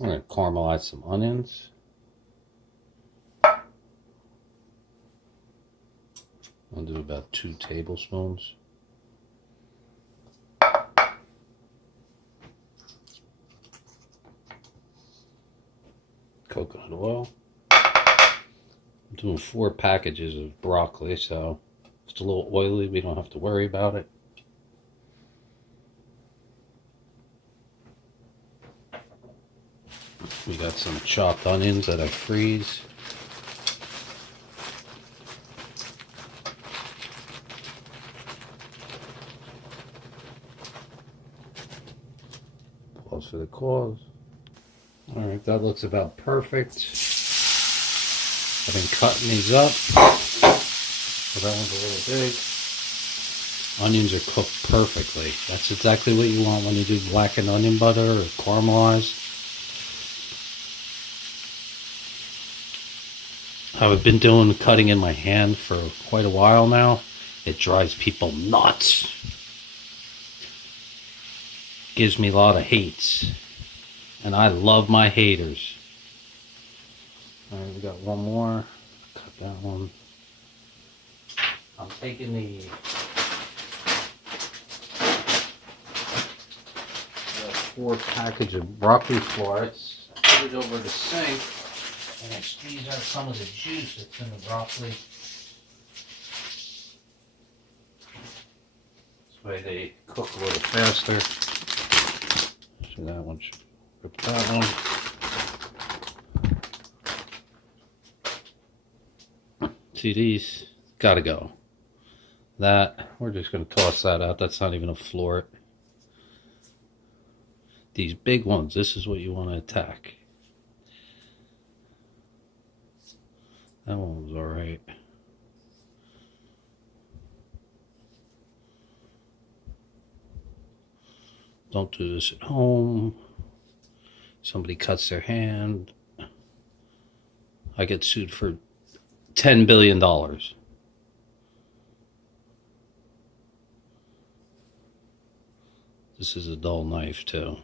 I'm going to caramelize some onions. I'll do about 2 tablespoons. Coconut oil. I'm doing 4 packages of broccoli, so if it's a little oily, we don't have to worry about it. We got some chopped onions that I freeze. Pause for the cause. Alright, that looks about perfect. I've been cutting these up. So that one's a little big. Onions are cooked perfectly. That's exactly what you want when you do blackened onion butter or caramelized. I've been doing cutting in my hand for quite a while now. It drives people nuts. Gives me a lot of hates. And I love my haters. Alright, we got one more. Cut that one. I'm taking the 4 package of broccoli florets. I put it over the sink and I squeeze out some of the juice that's in the broccoli. This way they cook a little faster. So that one should rip that one. See, these gotta go. That, we're just gonna toss that out. That's not even a floret. These big ones, this is what you want to attack. That one was alright. Don't do this at home. Somebody cuts their hand. I get sued for $10 billion. This is a dull knife too.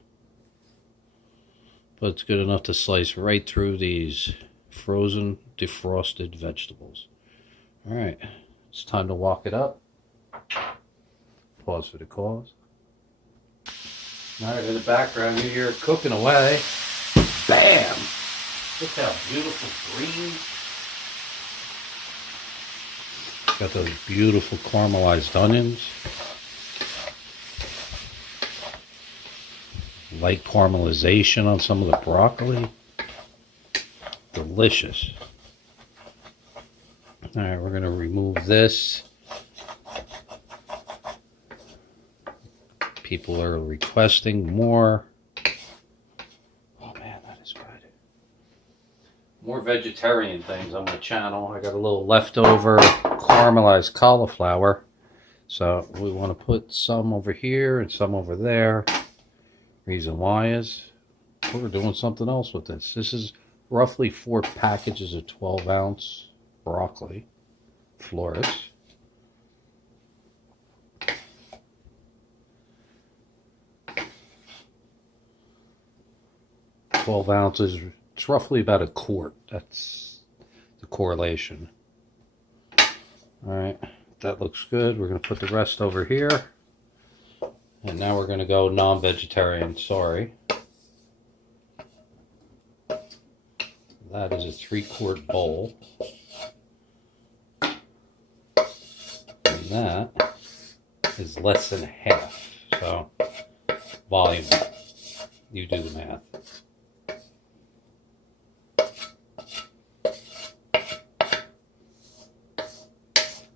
But it's good enough to slice right through these frozen, defrosted vegetables. Alright, it's time to wok it up. Pause for the cause. Alright, in the background you hear it cooking away. Bam! Look how beautiful green. Got those beautiful caramelized onions. Light caramelization on some of the broccoli. Delicious. Alright, we're going to remove this. People are requesting more. Oh man, that is good. More vegetarian things on my channel. I got a little leftover caramelized cauliflower. So we want to put some over here and some over there. Reason why is we're doing something else with this. This is roughly 4 packages of 12-ounce broccoli florets. Twelve ounces, it's roughly about a quart. That's the correlation. Alright, that looks good. We're going to put the rest over here. And now we're going to go non-vegetarian, sorry. That is a 3-quart bowl. And that is less than half. So, volume. You do the math.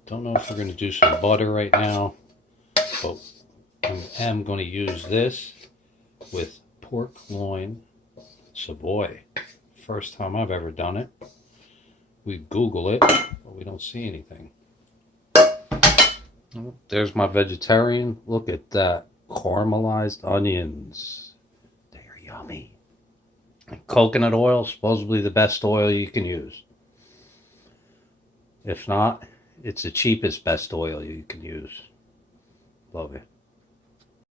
Don't know if we're going to do some butter right now, but I am going to use this with pork loin Savoy. First time I've ever done it. We Google it, but we don't see anything. There's my vegetarian. Look at that. Caramelized onions. They're yummy. And coconut oil, supposedly the best oil you can use. If not, it's the cheapest best oil you can use. Love it.